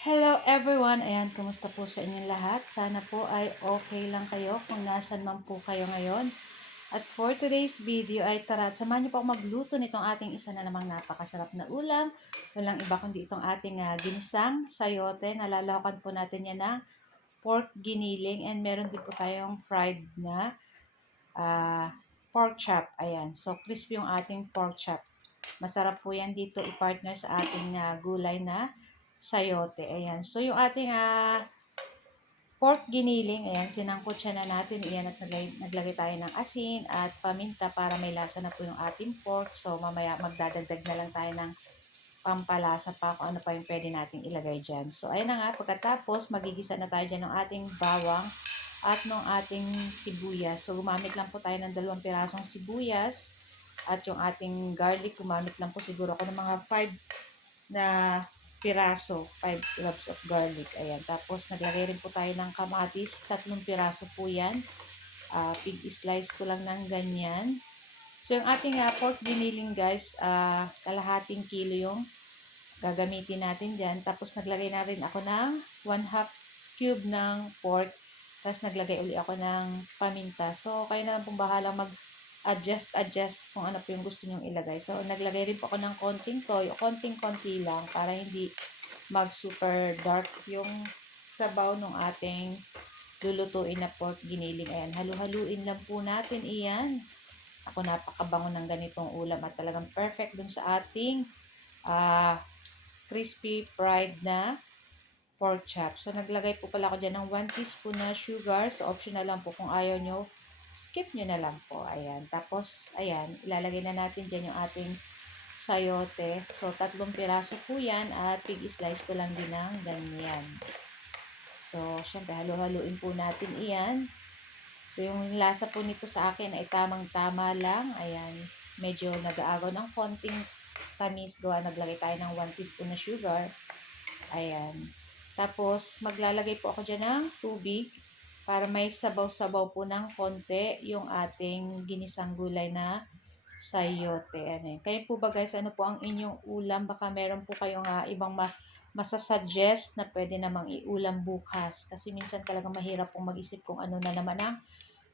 Hello everyone! Ayan, kumusta po sa inyong lahat? Sana po ay okay lang kayo kung nasan man po kayo ngayon. At for today's video ay tara, samahan niyo po ako magluto nitong ating isa na namang napakasarap na ulam. Walang iba kundi itong ating ginisang sayote. Nalalawakan po natin yan na pork giniling and meron din po tayong fried na ah, pork chop. Ayan, so crispy yung ating pork chop. Masarap po yan dito i-partner sa ating gulay na sayote. Ayan. So, yung ating pork giniling, ayan, sinangkot siya na natin. Ayan, at naglagay tayo ng asin at paminta para may lasa na po yung ating pork. So, mamaya magdadagdag na lang tayo ng pampalasa pa kung ano pa yung pwede nating ilagay dyan. So, ayan na nga. Pagkatapos, magigisa na tayo dyan ng ating bawang at ng ating sibuyas. So, gumamit lang po tayo ng 2 pirasong sibuyas at yung ating garlic, gumamit lang po siguro ako ng mga 5 na piraso, 5 cloves of garlic. Ayan. Tapos, naglagay rin po tayo ng kamatis. 3 piraso po yan. Pig-slice ko lang ng ganyan. So, yung ating pork giniling guys, kalahating kilo yung gagamitin natin dyan. Tapos, naglagay na rin ako ng 1/2 cube ng pork. Tapos, naglagay uli ako ng paminta. So, kayo na lang pong bahalang adjust kung ano po yung gusto nyong ilagay. So, naglagay rin po ako ng konting toyo, konting-konti lang para hindi mag-super dark yung sabaw ng ating lulutuin na pork giniling. Ayan, halu-haluin lang po natin iyan. Ako napakabango ng ganitong ulam at talagang perfect dun sa ating crispy fried na pork chop. So, naglagay po pala ako dyan ng 1 teaspoon na sugar. So, optional lang po kung ayaw nyo. Skip nyo na lang po. Ayan. Tapos, ayan, ilalagay na natin dyan yung ating sayote. So, 3 piraso po yan at pig-slice ko lang din ng ganyan. So, syempre, halu-haluin po natin iyan. So, yung lasa po nito sa akin ay tamang-tama lang. Ayan, medyo nag-aagaw ng konting tamis. Naglagay tayo ng 1 teaspoon na sugar. Ayan. Tapos, maglalagay po ako dyan ng tubig para may sabaw-sabaw po ng konti yung ating ginisang gulay na sayote. Ano yun. Kayo po ba guys, ano po ang inyong ulam? Baka meron po kayong ibang masasuggest na pwede namang iulam bukas. Kasi minsan talagang mahirap pong mag-isip kung ano na naman ang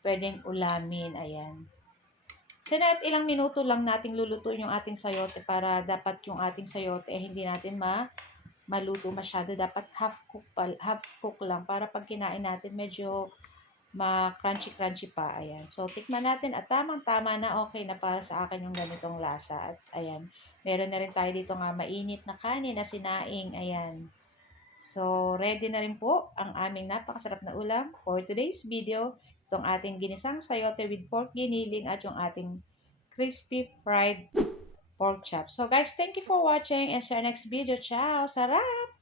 pwedeng ulamin. Ayan. So, at ilang minuto lang nating lulutuin yung ating sayote para dapat yung ating sayote hindi natin maluto masyado. Dapat half cook lang para pag kinain natin medyo ma-crunchy-crunchy pa. Ayan. So, tikman natin at tamang-tama na okay na para sa akin yung ganitong lasa. At ayan, meron na rin tayo dito mainit na kanin na sinaing. Ayan. So, ready na rin po ang aming napakasarap na ulam for today's video. Itong ating ginisang sayote with pork giniling at yung ating crispy fried pork chop. So, guys, thank you for watching and see our next video. Ciao! Sarap!